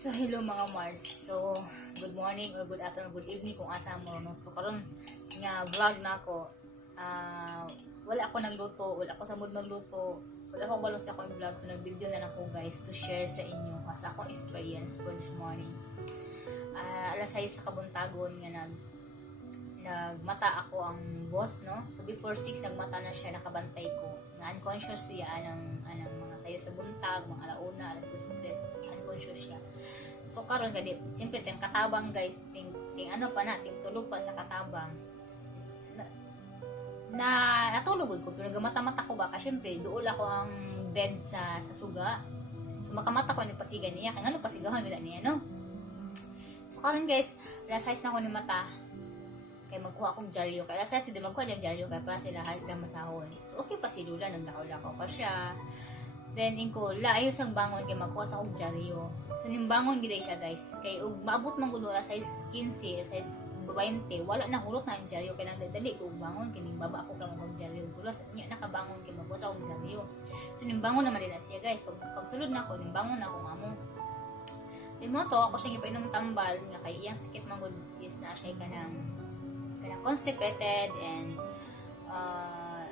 So, hello mga Mars. So, good morning or good afternoon, good evening kung asa mo. No? So, karon nga vlog na ako. Ah, wala ako nagluto, wala ako sa mood magluto. Wala akong balong sa akong vlog. So, nag-video na lang ako guys to share sa inyo sa akong experience for this morning. Ah, alas 6 sa kabuntagon nga nag nagmata ako ang boss, no? So, before 6, nagmata na siya, nakabantay ko. Nga unconscious siya anang, anang sayo sa buntag, mga alauna, alas 2, 3, unconscious siya. So, karon gani, siyempre, ting katabang guys, ting, ting ano pa na, ting tulog pa sa katabang. Na, na natulog ko, pero gamata-mata ko ba, kasi siyempre, doon ako ang bed sa, sa suga. So, makamata ko, nagpasigan niya, kaya ano, pasigahan nila niya, no? So, karon guys, alas 6 na ako ni mata, kay magkuha akong dyaryo. Kaya sa si magkuha ng dyaryo kaya para sila lahat na masahon. So okay pa si Lula nang lakaw-lakaw pa siya. Then inko la ayos ang bangon kay magkuha sa akong dyaryo. So ning bangon gid siya guys. Kay ug maabot man gud sa size 15, size 20, wala na hulot na ang dyaryo kay nang dadali ko bangon kay ning baba ako kang akong dyaryo. Gulas nya nakabangon kay magkuha sa akong dyaryo. So ning bangon naman na siya guys. Pag pagsulod na ako ning bangon na ako amo. Yung mo to, ako siya gipainom tambal nga kay iyang sakit man gud is na siya kanang kaya constipated and uh,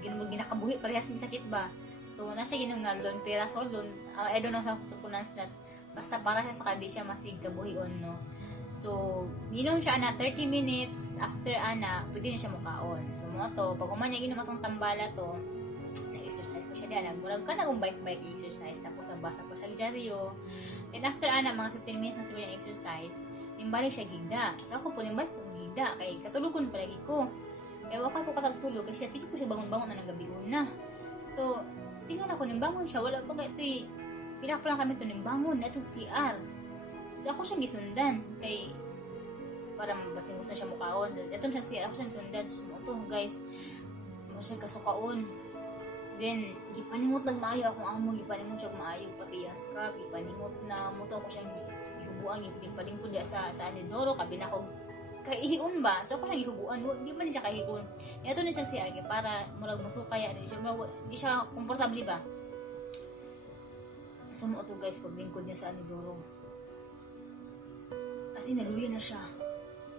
ginakabuhi parehas may sakit ba so na siya ginong nga lon perasol lon uh, I don't know sa tupunas that basta para siya sa kadi siya masig kabuhion no so ginom siya na 30 minutes after ana pwede na siya mukaon so mo to pag umanya ginom atong tambala to nag-exercise pa siya diyan nagmurag ka nagong bike bike exercise tapos nagbasa pa siya dyaryo then after ana mga 15 minutes na siguro yung exercise nimbalik siya gigda. So ako po nimbalik ko gigda kay katulugon palagi ko. Eh wakay ko katagtulog kasi sige po siya bangon-bangon na ng gabi una. So tingnan ako nimbangon siya wala pa ito eh. Pila pa lang kami to nimbangon na itong CR. So ako siya gisundan kay para basing gusto siya mukaon. So, ito siya CR ako siya gisundan. So ito guys mo siya kasukaon. Then, gipanimot nag maayo akong amo, gipanimot siya maayo pati yung scrub, gipanimot na mo to ako siya hihubuan yung palingkod diya sa sa anidoro kabi na ko kaihiun ba? So ako lang hihubuan mo di ba siya kahiun ito na siya siya agi para murag musukay di siya murag di siya komportable ba? So mo to guys pag lingkod niya sa anidoro as in naluya na siya.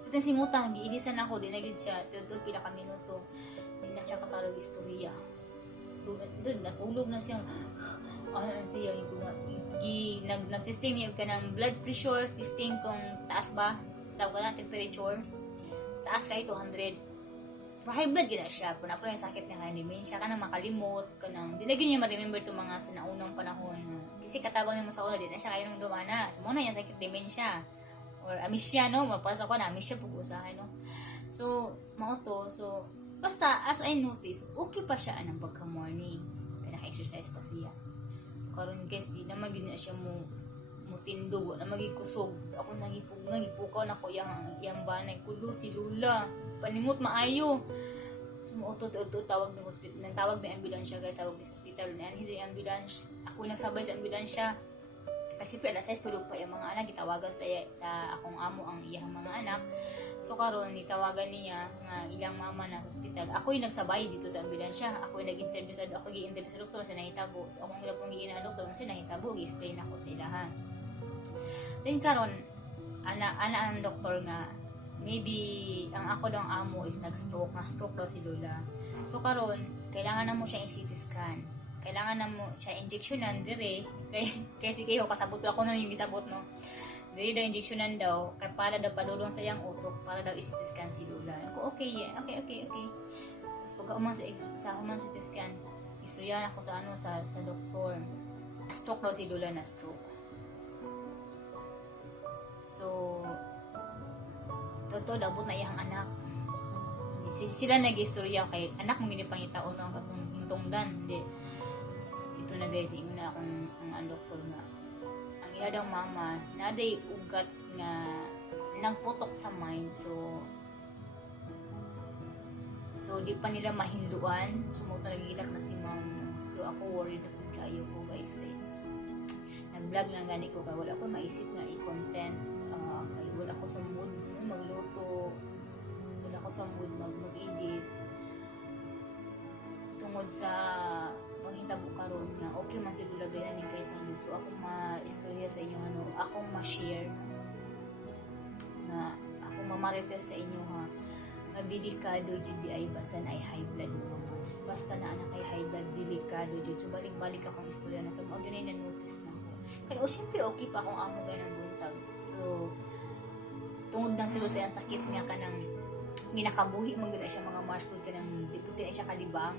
Ito si Muta, giilisan ako, di siya, doon pila ka minuto, di na siya katarog istorya. Doon, natulog na siya, ano na siya, yung gi, nag, nag-testing niya ka ng blood pressure, testing kung taas ba, tawag na temperature, taas kay 200. Pero high blood gina siya, pero napo yung sakit niya kaya dementia, ka nang makalimot, ka nang, di na ganyan ma-remember itong mga sa naunang panahon. Kasi katabang mo sa una, di na siya kaya nung dumana. So, muna yan sakit dementia. Or amnesia, no? Para sa ko na, amnesia po usahay, no? So, mao to, so, basta, as I notice, okay pa siya ng pagka-morning. Kaya naka-exercise pa siya karon guys di na magin na siya mo mutindog wala magikusog. Ako nagipug nagipukaw na ko yang yang banay. Kulo si Lula panimot maayo. Sumuoto to tawag ng hospital nang tawag ng ambulansya guys. Tawag ng hospital. Na hindi ambulance ako nagsabay sa ambulansya kasi pa alas 6 tulog pa yung mga anak. Gitawagan sa sa akong amo ang iyang mga anak. So karon nitawagan niya nga ilang mama na hospital. Ako yung nagsabay dito sa ambulansya. Ako yung nag-interview sa ako gi-interview sa doktor sa nahitabo. So akong ilang pong giina doktor sa nahitabo gi-explain ako sa ilahan. Then karon ana ana ang doktor nga maybe ang ako daw amo is nag-stroke na stroke daw si Lola. So karon kailangan na mo siya i-CT scan kailangan na mo siya injectionan dire. Kay kasi kayo kasabot ako na yung gisabot no? Dire daw injectionan daw kay para daw padulong sa yang utok para daw i-CT scan si Lola. Ako okay yeah. okay okay okay. Tapos pag umang sa sa humang CT scan istorya ako sa ano sa sa doktor. Stroke daw si Lola na stroke. So totoo dabot na iyang anak. Si- sila nag-istorya kay anak mo gini pangitaon ang katong hintungdan hindi ito na guys. Ingon na akong ang, ang doktor nga ang iya daw mama naday ugat nga nagputok sa mind so so di pa nila mahinduan. So mo talagilak na si mom so ako worried na kayo ko guys kay nag-vlog lang gani ko kay wala ko maisip nga i-content ah, kay wala ko sa mood no, magluto wala ko sa mood mag mag-edit. Tungod sa panghitabo karon nga okay man siguro lagay na ni kahit na yun. So ako ma-istorya sa inyo ano, akong ma-share na ako mamarites sa inyo ha nga delikado jud di ay basan ay high blood mo Mars. Basta na anak kay high blood delikado jud. So balik-balik akong istorya na kay mo gyud na notice na ko. Kay o syempre okay pa akong amo kay ng buntag. So tungod na siguro sa sakit nga kanang ginakabuhi man gud siya mga Mars kung kanang di na siya kalibang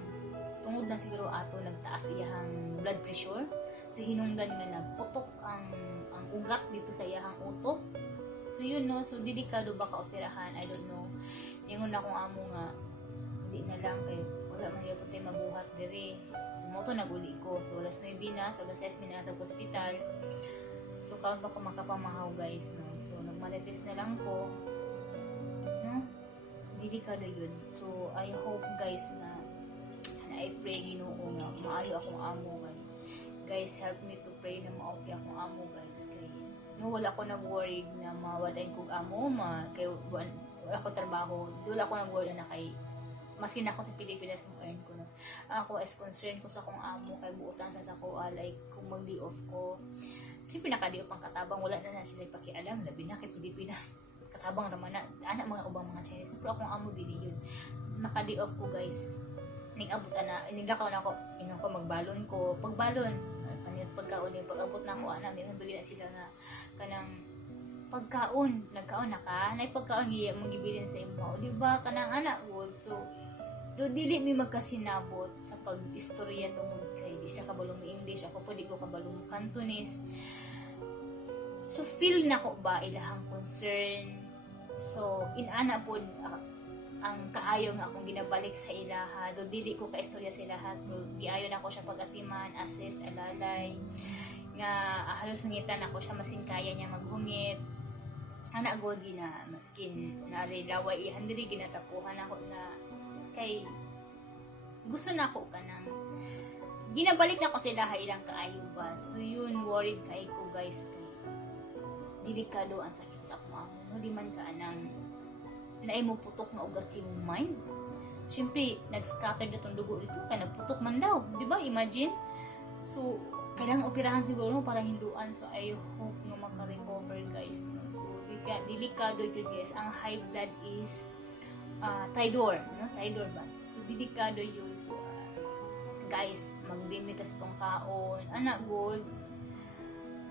tungod na siguro ato nagtaas iyahang blood pressure. So hinungdan nga nagputok ang ang ugat dito sa iyahang utok. So yun no? So delikado baka operahan I don't know. Ingon na kung amo nga hindi na lang kay wala man gyud tayo mabuhat diri. So mo to naguli ko. So alas 9 na so alas 6 na sa hospital so karon pa ko makapamahaw guys no? So nagmalitis na lang ko. No? Delikado yun. So I hope guys na I pray Ginoo nga maayo akong amo kay guys help me to pray na maoki akong amo guys kay no wala ako nag worried na mawaday kog amo ma kay wala, ako trabaho. Wala ako nag worried na kay maski na ako sa Pilipinas mo earn ko no ako as concerned ko sa akong amo kay buutan ta sa ko like kung mag off ko. Siyempre nakadi pang katabang wala na na sila pakialam labi na kay Pilipinas. Katabang raman na anak mga ubang mga Chinese pero akong amo dili yun. Nakadi off ko guys nag-abot na niglakaw na ako. Inon ko magbalon ko. Pagbalon panit pagkaon yung pag-abot na ako ana may bili na sila nga kanang pagkaon. Nagkaon na ka? Na pagkaon giya mong gibilin sa imo di ba? Kanang anak good. So do dili mi magkasinabot sa pag-istorya tungod kay di sila kabalo mo English. Ako po di ko kabalo mo Cantonese. So feel na ko ba ilahang concern? So inana po ah, ang kaayo nga akong ginabalik sa ilaha do dili ko kaistorya sa ilaha pero giayo na ako siya pagatiman assist alalay. Nga ah, halos mangitan ako siya masin kaya niya maghungit. Ana god na maskin na laway ihan diri ginatapuhan ako na kay gusto na ako kanang ginabalik na ko sila ilang kaayo ba? So yun worried kay ko guys kay delikado ang sakit sa akong no? Di man ka anang na mo putok nga ugat sa imong mind Siyempre, nag-scatter na itong dugo dito, kaya nagputok man daw. Di ba? Imagine? So, kailangan operahan siguro para hinduan. So, I hope nga maka-recover, guys. No? So, delikado ito, guys. Ang high blood is uh, Tidor. No? Tidor ba? So, delikado yun. So, ah, guys, magbimitas tong kaon. Anak, good.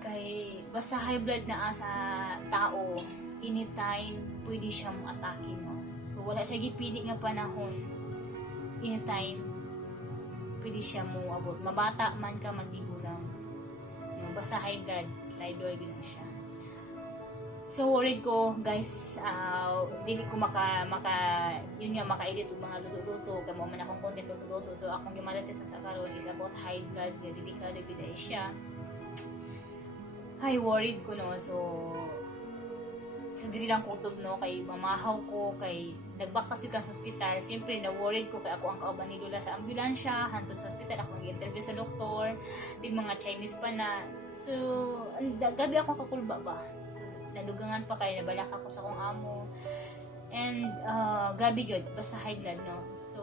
Kay, basta high blood na ah, sa tao, anytime, pwede siyang atake, no? So, wala siya gipili nga panahon. Anytime, pwede siya mo abot. Mabata man ka, mandigo lang. No, basta high blood, thyroid yun siya. So, worried ko, guys, uh, dili ko maka, maka, yun nga, maka-edit og mga luto-luto, kaya mo man akong content luto-luto. So, akong gimalatis na sa karon is about high blood, nga delikado ay siya. Ay, worried ko, no. So, dili lang kutob no? Kay mamahaw ko kay nagbak kasi ka sa ospital. Siyempre na worried ko kay ako ang kauban ni Lula sa ambulansya hantod sa ospital ako nag-interview sa doktor din mga Chinese pa na. So ang- gabi ako kakulba ba? So nadugangan pa kay nabalak ako sa kong amo. And uh, grabe good basta high blood no? So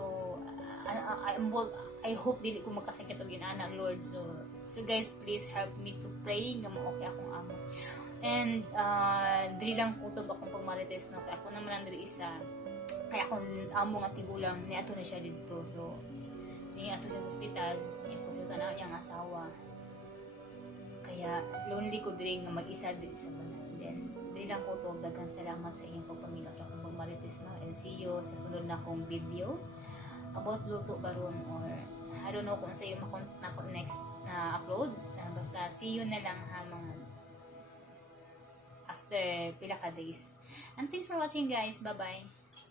I, I'm bold, I hope dili ko magkasakit og ginana Lord. So so guys please help me to pray nga mo okay akong amo And uh, dili lang kutob akong pagmarites no kay ako naman ang diri isa. Kaya akong amo nga tigulang ni ato na siya dito. So ni ato siya sa ospital, konsulta na niyang asawa. Kaya lonely ko diri nga mag-isa diri sa balay. Then dili lang kutob daghan salamat sa inyong pagpamigaw sa akong pagmarites no and see you sa sunod na akong video about luto baron or I don't know kung sa iyo makontent na ako next na upload. Uh, basta see you na lang ha mga after pila ka days. And thanks for watching guys. Bye-bye.